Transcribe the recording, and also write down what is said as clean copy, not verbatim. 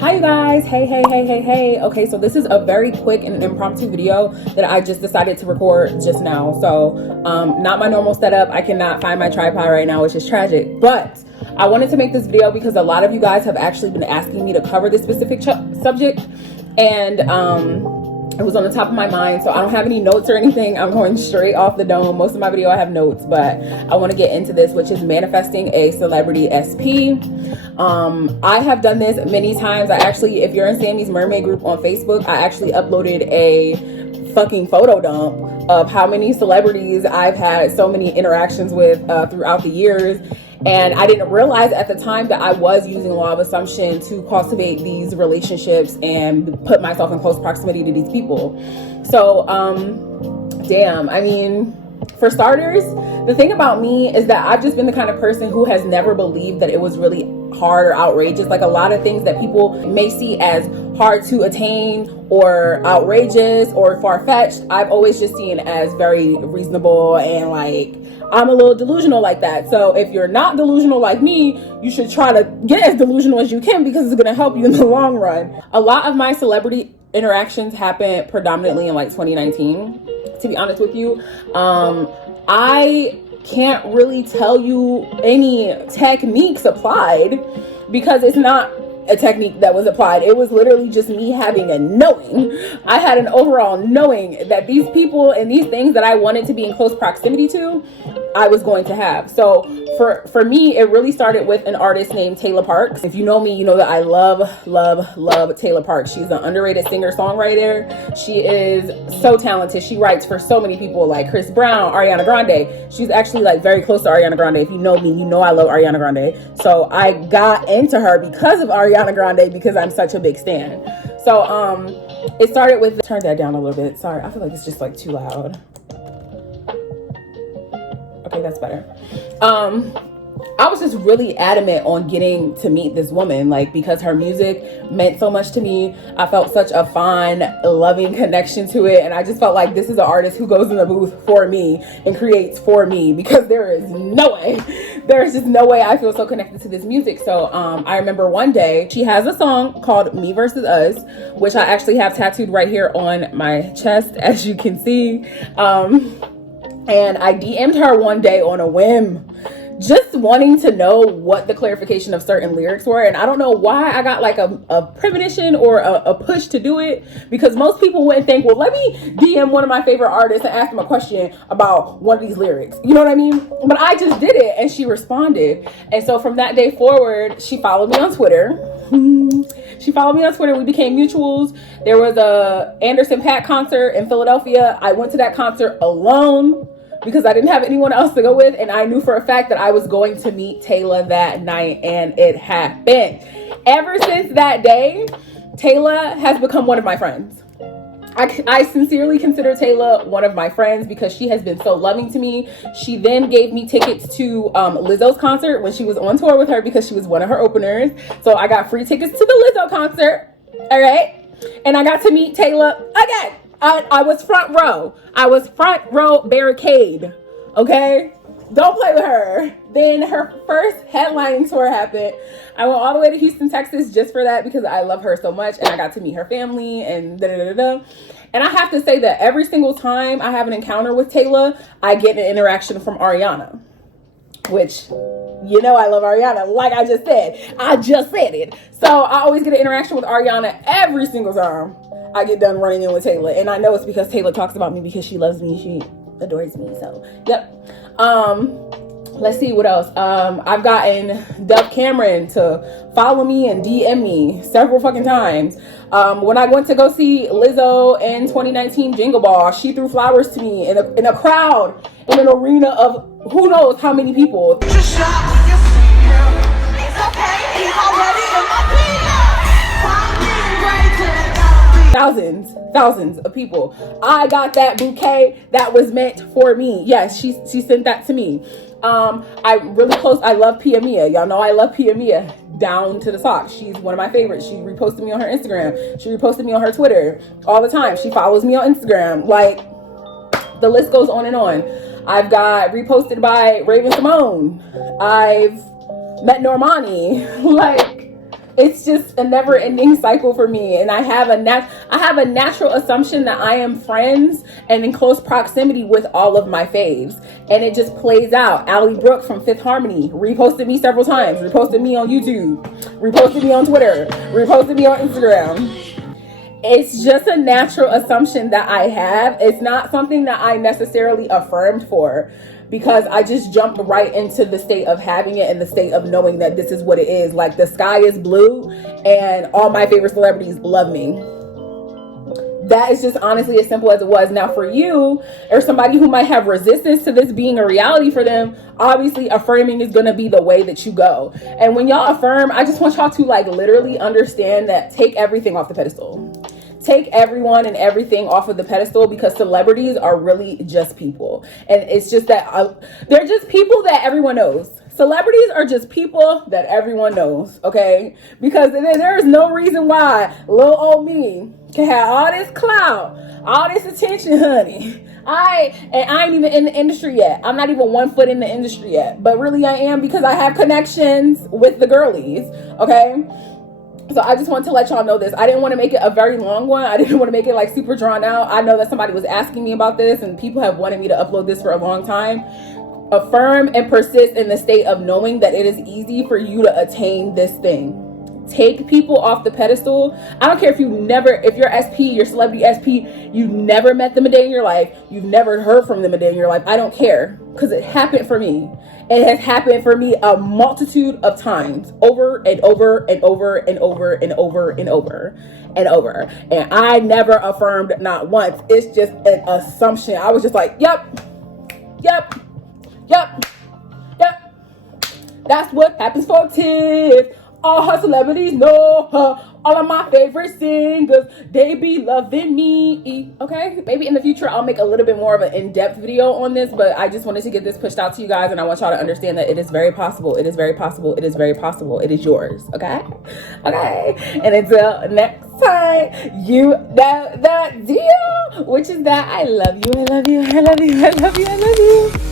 Hi you guys, hey. Okay, so this is a very quick and impromptu video that I just decided to record just now. So not my normal setup. I cannot find my tripod right now, which is tragic, but I wanted to make this video because a lot of you guys have actually been asking me to cover this specific subject, and it was on the top of my mind. So I don't have any notes or anything. I'm going straight off the dome. Most of my video I have notes, but I want to get into this, which is manifesting a celebrity SP. I have done this many times. I actually, if you're in Sammy's Mermaid group on Facebook, I actually uploaded a fucking photo dump of how many celebrities I've had so many interactions with throughout the years. And I didn't realize at the time that I was using law of assumption to cultivate these relationships and put myself in close proximity to these people. So, damn, I mean, for starters, the thing about me is that I've just been the kind of person who has never believed that it was really hard or outrageous. Like a lot of things that people may see as hard to attain or outrageous or far-fetched, I've always just seen as very reasonable, and like I'm a little delusional like that. So if you're not delusional like me, you should try to get as delusional as you can, because it's going to help you in the long run. A lot of my celebrity interactions happened predominantly in like 2019, to be honest with you. I can't really tell you any techniques applied, because it's not a technique that was applied. It was literally just me having a knowing. I had an overall knowing that these people and these things that I wanted to be in close proximity to, I was going to have. So for me, it really started with an artist named Taylor Parks. If you know me, you know that I love Taylor Parks. She's an underrated singer-songwriter. She is so talented. She writes for so many people like Chris Brown, Ariana Grande. She's actually like very close to Ariana Grande. If you know me, you know I love Ariana Grande. So I got into her because of Ariana Grande, because I'm such a big stan. So it started with, turn that down a little bit. Sorry, I feel like it's just like too loud. Okay, that's better. I was just really adamant on getting to meet this woman, like, because her music meant so much to me. I felt such a fond, loving connection to it, and I just felt like this is an artist who goes in the booth for me and creates for me, because there's just no way I feel so connected to this music. So I remember one day she has a song called Me Versus Us, which I actually have tattooed right here on my chest, as you can see. And I DM'd her one day on a whim, just wanting to know what the clarification of certain lyrics were. And I don't know why I got like a premonition or a push to do it, because most people wouldn't think, well, let me DM one of my favorite artists and ask them a question about one of these lyrics. You know what I mean? But I just did it, and she responded. And so from that day forward, she followed me on Twitter. She followed me on Twitter. We became mutuals. There was a Anderson .Paak concert in Philadelphia. I went to that concert alone, because I didn't have anyone else to go with, and I knew for a fact that I was going to meet Taylor that night, and it happened. Ever since that day, Taylor has become one of my friends. I sincerely consider Taylor one of my friends, because she has been so loving to me. She then gave me tickets to Lizzo's concert when she was on tour with her, because she was one of her openers. So I got free tickets to the Lizzo concert, all right? And I got to meet Taylor again. I was front row. I was front row barricade, okay? Don't play with her. Then her first headlining tour happened. I went all the way to Houston, Texas just for that, because I love her so much, and I got to meet her family and da-da-da-da. And I have to say that every single time I have an encounter with Taylor, I get an interaction from Ariana, which, you know, I love Ariana. Like I just said it. So I always get an interaction with Ariana every single time I get done running in with Taylor. And I know it's because Taylor talks about me, because she loves me. She adores me. So, yep. Let's see what else. I've gotten Dove Cameron to follow me and DM me several fucking times. When I went to go see Lizzo in 2019 Jingle Ball, she threw flowers to me in a crowd, in an arena of who knows how many people. Thousands of people. I got that bouquet that was meant for me. Yes, she sent that to me. I'm really close. I love Pia Mia. Y'all know I love Pia Mia down to the socks. She's one of my favorites. She reposted me on her Instagram. She reposted me on her Twitter all the time. She follows me on Instagram. Like, the list goes on and on. I've got reposted by Raven Simone. I've met Normani. Like, It's just a never-ending cycle for me, and I have a natural assumption that I am friends and in close proximity with all of my faves, and it just plays out. Allie Brooks from Fifth Harmony reposted me several times, reposted me on YouTube, reposted me on Twitter, reposted me on Instagram. It's just a natural assumption that I have. It's not something that I necessarily affirmed for, because I just jumped right into the state of having it and the state of knowing that this is what it is. Like, the sky is blue and all my favorite celebrities love me. That is just honestly as simple as it was. Now, for you or somebody who might have resistance to this being a reality for them, obviously affirming is going to be the way that you go. And when y'all affirm, I just want y'all to like literally understand that take everything off the pedestal. Take everyone and everything off of the pedestal, because celebrities are really just people. And it's just that they're just people that everyone knows. Celebrities are just people that everyone knows, okay? Because there is no reason why little old me can have all this clout, all this attention, honey. I ain't even in the industry yet. I'm not even 1 foot in the industry yet. But really I am, because I have connections with the girlies, okay? So I just wanted to let y'all know this. I didn't want to make it a very long one. I didn't want to make it like super drawn out. I know that somebody was asking me about this, and people have wanted me to upload this for a long time. Affirm and persist in the state of knowing that it is easy for you to attain this thing. Take people off the pedestal. I don't care if you're SP, your celebrity SP, you've never met them a day in your life. You've never heard from them a day in your life. I don't care, because it happened for me. It has happened for me a multitude of times, over and over and over and over and over and over and over. And I never affirmed, not once. It's just an assumption. I was just like, yep. That's what happens for Tiff. All her celebrities know her. All of my favorite singers, they be loving me. Okay, maybe in the future I'll make a little bit more of an in-depth video on this, but I just wanted to get this pushed out to you guys, and I want y'all to understand that it is very possible. It is very possible. It is very possible. It is yours. Okay. And until next time, you know the deal, which is that I love you. I love you. I love you. I love you. I love you.